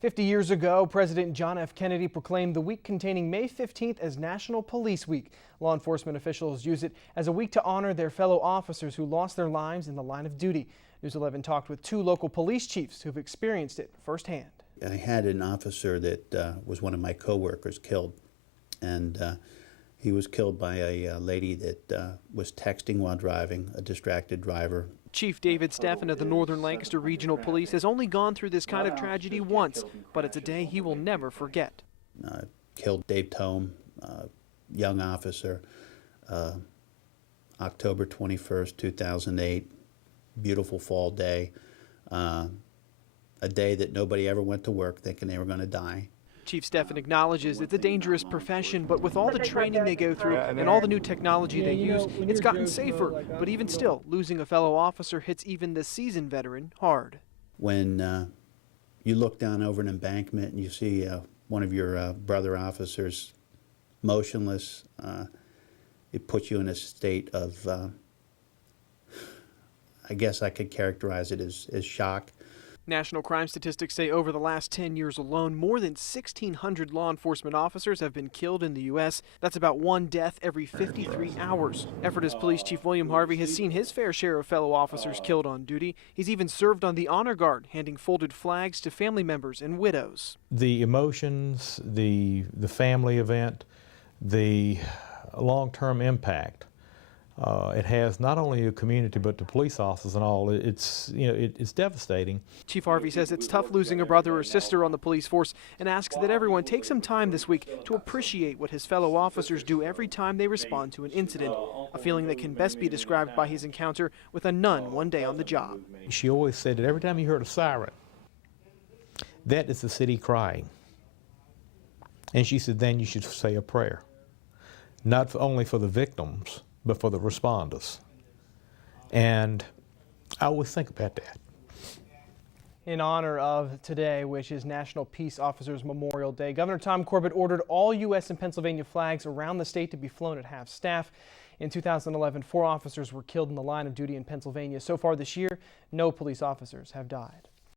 50 years ago, President John F. Kennedy proclaimed the week containing May 15th as National Police Week. Law enforcement officials use it as a week to honor their fellow officers who lost their lives in the line of duty. News 11 talked with two local police chiefs who've experienced it firsthand. I had an officer that was one of my coworkers killed, and he was killed by a lady that was texting while driving, a distracted driver. Chief David Steffen of the Northern Lancaster Regional Police has only gone through this kind of tragedy once, but it's a day he will never forget. Killed Dave Tome, young officer, October 21st, 2008, beautiful fall day, a day that nobody ever went to work thinking they were going to die. Chief Steffen acknowledges it's a dangerous profession, but with all the training they go through and all the new technology they use, it's gotten safer. But even still, losing a fellow officer hits even the seasoned veteran hard. When you look down over an embankment and you see one of your brother officers motionless, it puts you in a state of, I guess I could characterize it as shock. National crime statistics say over the last 10 years alone, more than 1,600 law enforcement officers have been killed in the U.S. That's about one death every 53 hours. Ephrata's Police Chief William Harvey has seen his fair share of fellow officers killed on duty. He's even served on the honor guard, handing folded flags to family members and widows. The emotions, the family event, the long-term impact it has not only a community but the police officers and all. It's devastating. Chief Harvey says it's tough losing a brother or sister on the police force and asks that everyone take some time this week to appreciate what his fellow officers do every time they respond to an incident, a feeling that can best be described by his encounter with a nun one day on the job. She always said that every time you heard a siren, that is the city crying. And she said then you should say a prayer, not only for the victims but for the responders. And I always think about that. In honor of today, which is National Peace Officers Memorial Day, Governor Tom Corbett ordered all U.S. and Pennsylvania flags around the state to be flown at half-staff. In 2011, 4 officers were killed in the line of duty in Pennsylvania. So far this year, no police officers have died.